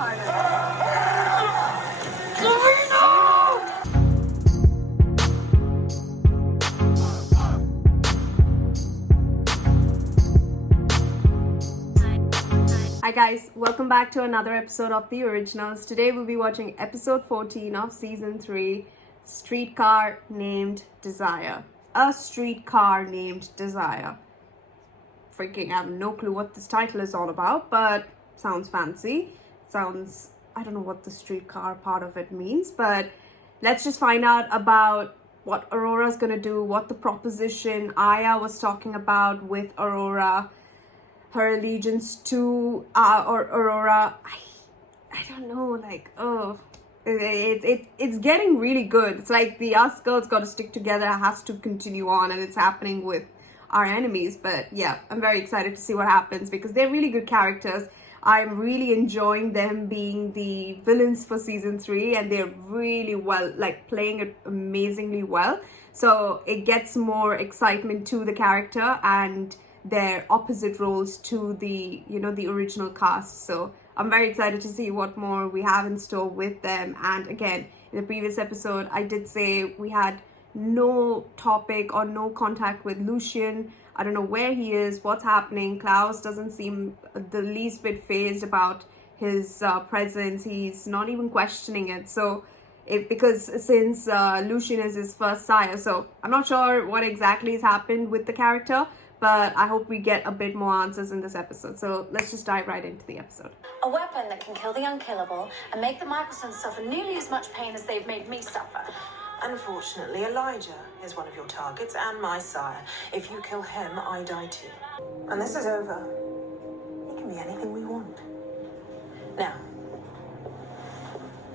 Hi guys, welcome back to another episode of The Originals. Today we'll be watching episode 14 of season 3, Streetcar Named Desire. A streetcar named Desire. Freaking, I have no clue what this title is all about, but sounds fancy. Sounds, I don't know what the streetcar part of it means, but let's just find out about what Aurora's gonna do, what the proposition Aya was talking about with Aurora, her allegiance to Aurora. I don't know, like, oh, it's getting really good. It's like the us girls got to stick together, has to continue on, and it's happening with our enemies. But yeah, I'm very excited to see what happens because they're really good characters. I'm really enjoying them being the villains for season 3, and they're really well, like, playing it amazingly well. So it gets more excitement to the character and their opposite roles to the, you know, the original cast. So I'm very excited to see what more we have in store with them. And again, in the previous episode, I did say we had no topic or no contact with Lucian. I don't know where he is, what's happening. Klaus doesn't seem the least bit phased about his presence. He's not even questioning it. So because since Lucian is his first sire, so I'm not sure what exactly has happened with the character, but I hope we get a bit more answers in this episode. So let's just dive right into the episode. A weapon that can kill the unkillable and make the Michelson suffer nearly as much pain as they've made me suffer. Unfortunately, Elijah is one of your targets and my sire. If you kill him, I die too. And this is over. It can be anything we want. Now,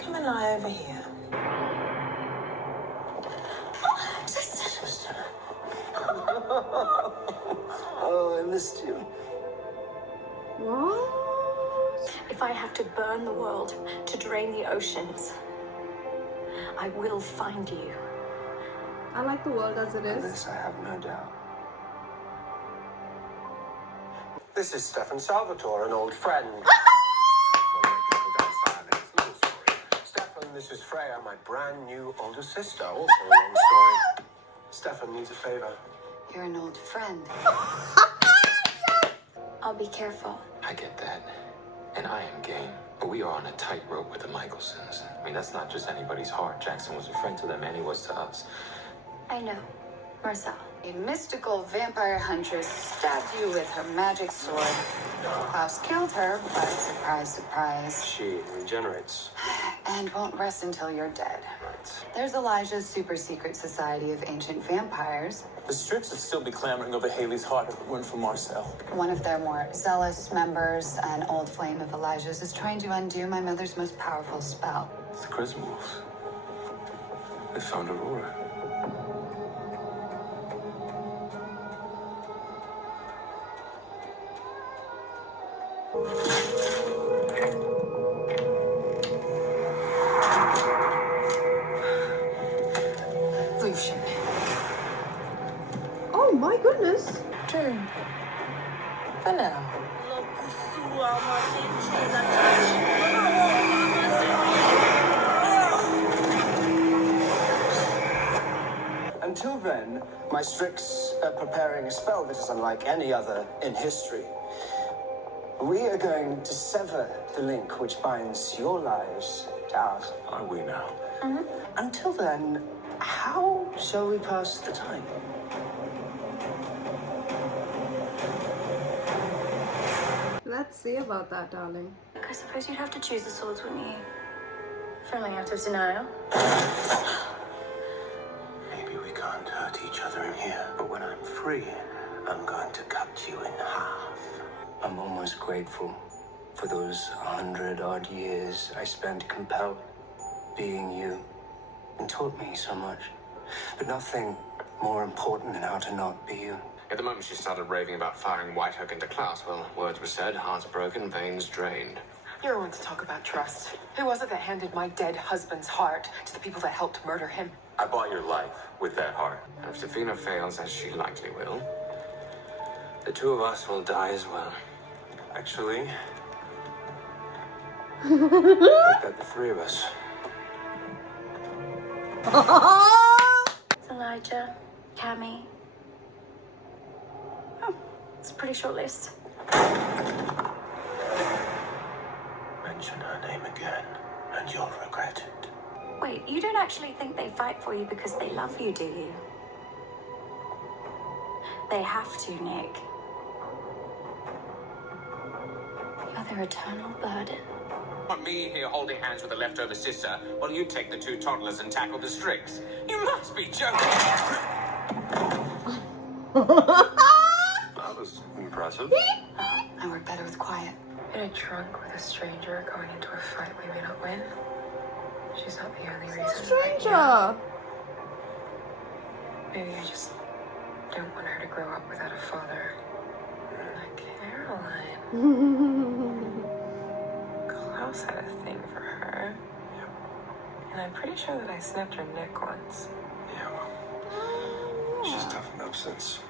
come and lie over here. Sister. Oh, I missed you. What? If I have to burn the world to drain the oceans, I will find you. I like the world as it is. This I have no doubt. This is Stefan Salvatore, an old friend. Stefan, this is Freya, my brand new older sister. Also a long story. Stefan needs a favor. You're an old friend. I'll be careful. I get that. And I am game. But we are on a tightrope with the Michelsons. I mean, that's not just anybody's heart. Jackson was a friend to them, and he was to us. I know. Marcel. A mystical vampire huntress stabbed you with her magic sword. Klaus killed her, but surprise, surprise. She regenerates. And won't rest until you're dead. Right. There's Elijah's super secret society of ancient vampires. The Strix would still be clamoring over Haley's heart if it weren't for Marcel. One of their more zealous members, an old flame of Elijah's, is trying to undo my mother's most powerful spell. It's the Griswolves. They found Aurora. Lucian. Oh my goodness. True. For now. Until then, my Strix are preparing a spell that is unlike any other in history. We are going to sever the link which binds your lives to ours. Are we now? Until then, how shall we pass the time? Let's see about that, darling. I suppose you'd have to choose the swords, wouldn't you? Falling out of denial. Maybe we can't hurt each other in here, but when I'm free, I'm going to cut you in half. I'm almost grateful for those 100-odd years I spent compelled being you and taught me so much. But nothing more important than how to not be you. At the moment she started raving about firing Whitehook into Klaus, well, words were said, hearts broken, veins drained. You're one to talk about trust. Who was it that handed my dead husband's heart to the people that helped murder him? I bought your life with that heart. And if Safina fails, as she likely will, the two of us will die as well. Actually, Make that the three of us. It's Elijah, Cami. Oh, it's a pretty short list. Mention her name again, and you'll regret it. Wait, you don't actually think they fight for you because they love you, do you? They have to, Nick. You're their eternal burden. Want me here holding hands with a leftover sister while you take the two toddlers and tackle the Strix? You must be joking! That was impressive. I work better with quiet. In a trunk with a stranger going into a fight we may not win. She's not the only reason. Stranger. Maybe I just don't want her to grow up without a father. Like Caroline. Klaus had a thing for her. And I'm pretty sure that I snapped her neck once. Yeah, well, she's toughened up since.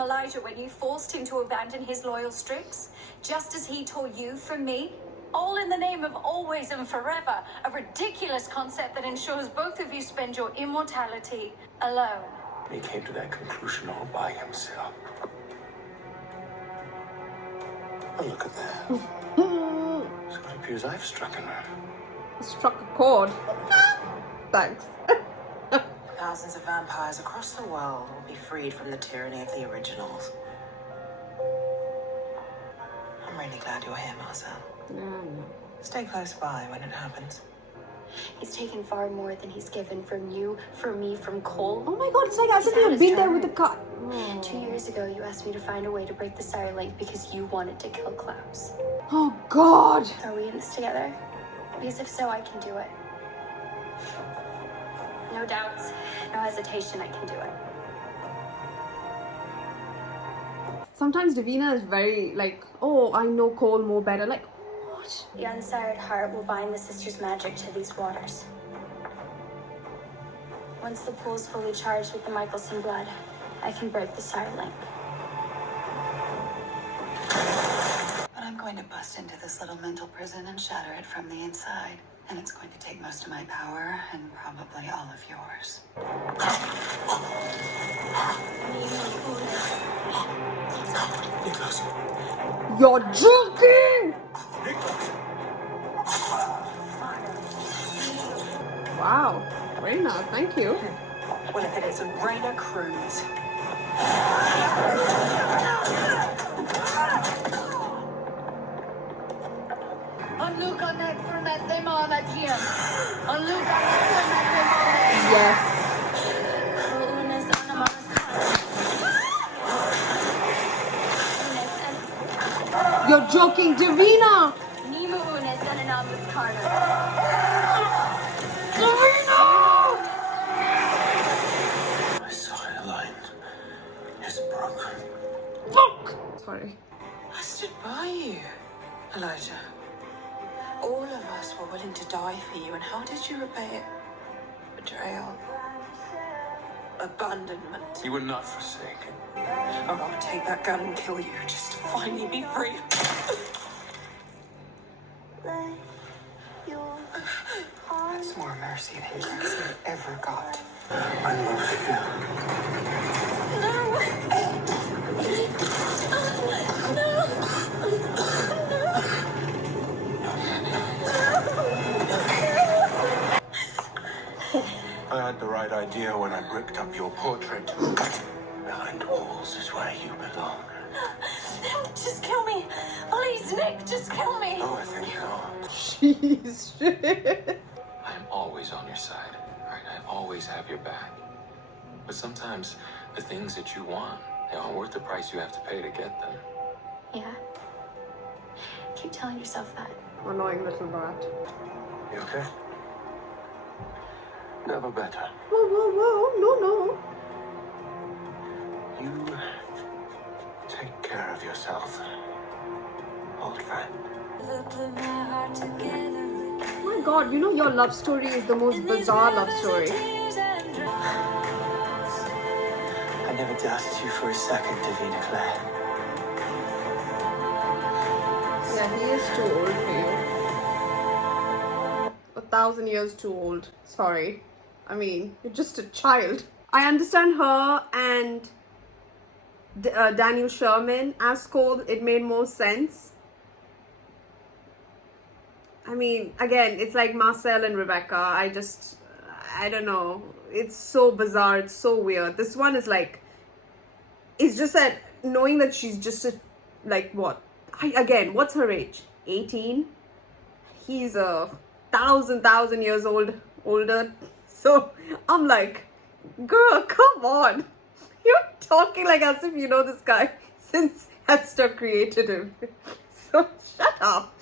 Elijah, when you forced him to abandon his loyal Strix, just as he tore you from me, all in the name of always and forever, a ridiculous concept that ensures both of you spend your immortality alone. He came to that conclusion all by himself. Oh, look at that. So it appears I've struck a nerve. Struck a chord. Thanks. Thousands of vampires across the world will be freed from the tyranny of the originals. I'm really glad you're here, Marcel. Stay close by when it happens. He's taken far more than he's given from you, from me, from Cole. Oh my god, it's like as if you've been there with the car. 2 years ago, you asked me to find a way to break the sire link because you wanted to kill Klaus. Oh god. Are we in this together? Because if so, I can do it. No doubts, no hesitation, I can do it. Sometimes Davina is very like, oh, I know Cole more better. Like, what? The unsired heart will bind the sister's magic to these waters. Once the pool's fully charged with the Michelson blood, I can break the sire link. But I'm going to bust into this little mental prison and shatter it from the inside. And it's going to take most of my power and probably all of yours. Nicholas. You're joking! Wow, Reina, thank you. Well, if it isn't Raina Cruz. Yes. You're joking, Davina! My sire line is broken. Fuck! Sorry. I stood by you, Elijah. All of us were willing to die for you, and how did you repay it? Betrayal. Abandonment. You were not forsaken. Oh, I would take that gun and kill you just to finally be free. That's more mercy than Jackson ever got. I love you. I had the right idea when I bricked up your portrait. Behind walls is where you belong. Just kill me. Please, Nick, just kill me. Oh, I think not. Jeez. I'm always on your side, right? I always have your back. But sometimes the things that you want, they aren't worth the price you have to pay to get them. Yeah. Keep telling yourself that. Annoying little brat. You okay? Never better. Whoa, whoa, whoa, no. You take care of yourself, old friend. Oh my god, you know your love story is the most bizarre love story. never doubted you for a second, Davina Claire. Yeah, he is too old for you. 1,000 years too old. Sorry. I mean, you're just a child. I understand her and Daniel Sherman as Cole. It made more sense. I mean, again, it's like Marcel and Rebecca. I don't know. It's so bizarre. It's so weird. This one is like, it's just that knowing that she's just a, like what? Again, what's her age? 18? He's a thousand years older. So I'm like, girl, come on. You're talking like as if you know this guy since Hester created him. So shut up.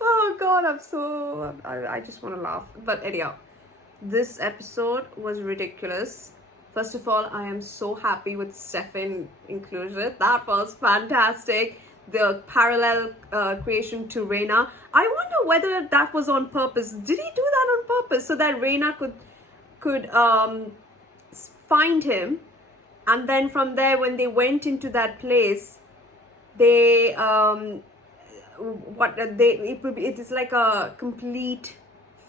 Oh God, I just want to laugh. But anyhow, this episode was ridiculous. First of all, I am so happy with Stefan inclusion. That was fantastic. The parallel creation to Reina. I wonder whether that was on purpose. Did he do that on purpose so that Reina could find him, and then from there when they went into that place, they it is like a complete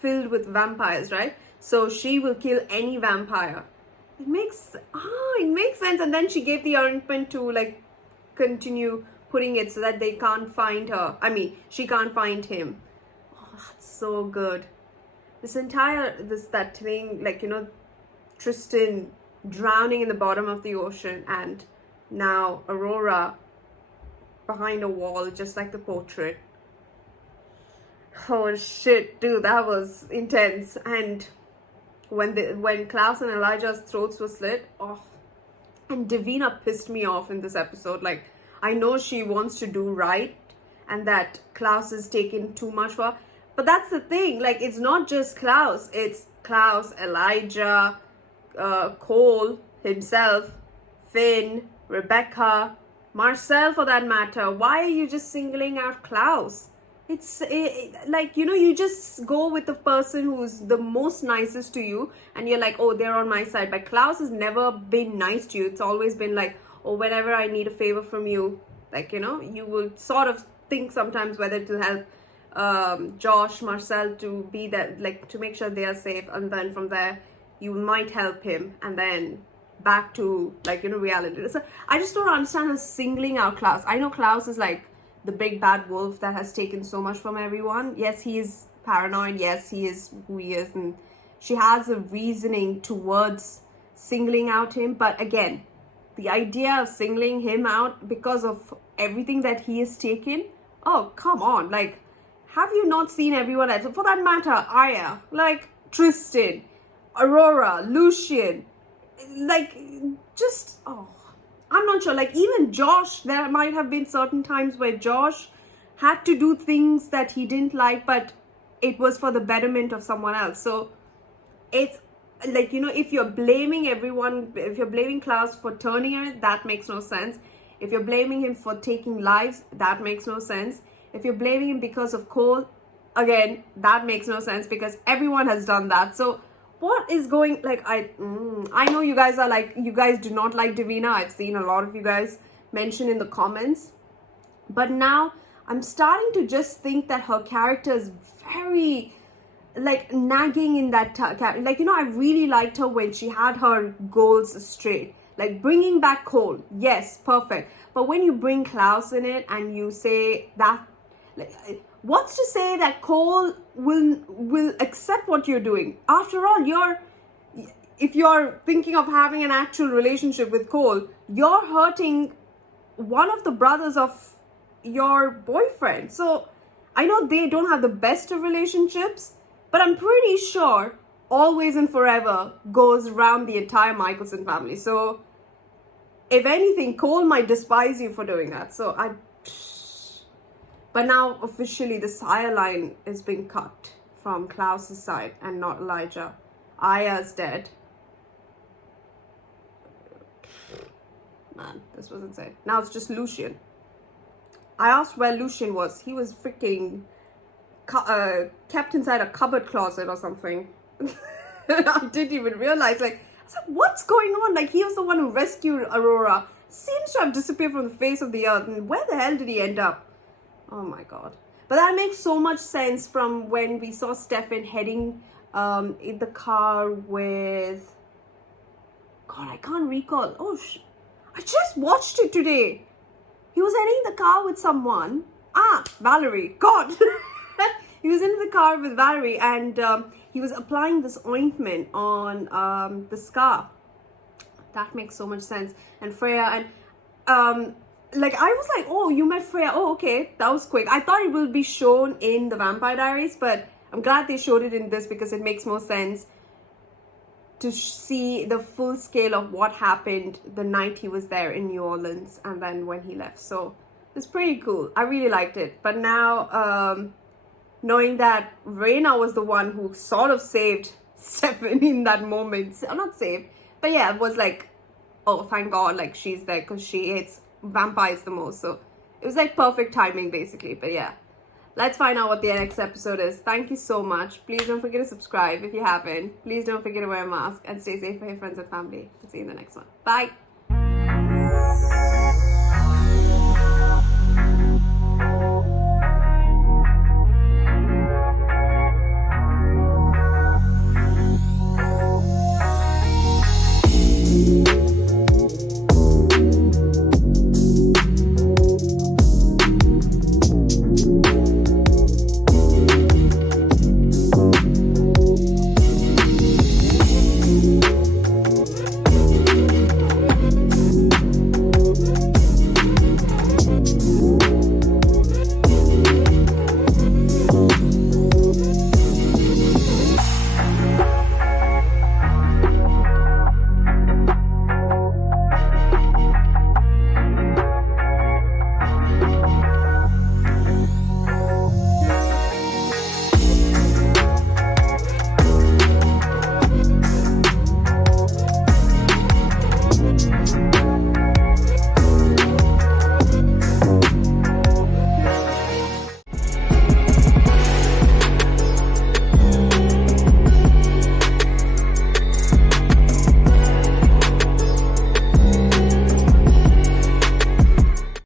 filled with vampires, right? So she will kill any vampire. It makes sense. And then she gave the ointment to like continue putting it so that they can't find her. I mean, she can't find him. Oh, that's so good. That thing, like, you know, Tristan drowning in the bottom of the ocean, and now Aurora behind a wall, just like the portrait. Oh shit, dude, that was intense. And when Klaus and Elijah's throats were slit, oh, and Davina pissed me off in this episode. Like, I know she wants to do right and that Klaus is taking too much for her, but that's the thing, like, it's not just Klaus, it's Klaus, Elijah, Cole himself, Finn, Rebecca, Marcel for that matter. Why are you just singling out Klaus? It's like, you know, you just go with the person who's the most nicest to you and you're like, oh, they're on my side. But Klaus has never been nice to you. It's always been like, oh, whenever I need a favor from you, like, you know, you will sort of think sometimes whether to help Josh, Marcel to be that, like, to make sure they are safe, and then from there you might help him, and then back to, like, you know, reality. So I just don't understand her singling out Klaus. I know Klaus is like the big bad wolf that has taken so much from everyone. Yes, he is paranoid. Yes, he is who he is, and she has a reasoning towards singling out him. But again, the idea of singling him out because of everything that he has taken, oh, come on. Like, have you not seen everyone else? For that matter, Aya, like Tristan, Aurora, Lucian, like, just, oh, I'm not sure. Like, even Josh, there might have been certain times where Josh had to do things that he didn't like, but it was for the betterment of someone else. So it's like, you know, if you're blaming everyone, if you're blaming Klaus for turning it, that makes no sense. If you're blaming him for taking lives, that makes no sense. If you're blaming him because of Cole, again, that makes no sense, because everyone has done that. So what is going, like, I know you guys are like, you guys do not like Davina. I've seen a lot of you guys mention in the comments, but now I'm starting to just think that her character is very, like, nagging in that like, you know, I really liked her when she had her goals straight, like bringing back Cole. Yes, perfect. But when you bring Klaus in it and you say that, like, what's to say that Cole will accept what you're doing? After all, if you're thinking of having an actual relationship with Cole, you're hurting one of the brothers of your boyfriend. So I know they don't have the best of relationships, but I'm pretty sure always and forever goes around the entire Michelson family. So if anything, Cole might despise you for doing that. But now officially the sire line is being cut from Klaus's side and not Elijah. Aya's dead. Man, this was insane. Now it's just Lucian. I asked where Lucian was. He was freaking kept inside a cupboard closet or something. I didn't even realize. Like, So what's going on? Like, he was the one who rescued Aurora. Seems to have disappeared from the face of the earth. And where the hell did he end up? Oh my god. But that makes so much sense from when we saw Stefan heading in the car with... God, I can't recall. Oh, I just watched it today. He was heading in the car with someone. Valerie. God. He was in the car with Valerie, and he was applying this ointment on the scar. That makes so much sense. And Freya, and like, I was like, oh, you met Freya. Oh, okay, that was quick. I thought it will be shown in the Vampire Diaries, but I'm glad they showed it in this because it makes more sense to see the full scale of what happened the night he was there in New Orleans and then when he left. So it's pretty cool. I really liked it. But now, knowing that Reyna was the one who sort of saved Stefan in that moment. Not saved, but yeah, it was like, oh, thank God, like, she's there because she hates vampires the most. So it was like perfect timing, basically. But yeah, let's find out what the next episode is. Thank you so much. Please don't forget to subscribe if you haven't. Please don't forget to wear a mask and stay safe for your friends and family. I'll see you in the next one. Bye.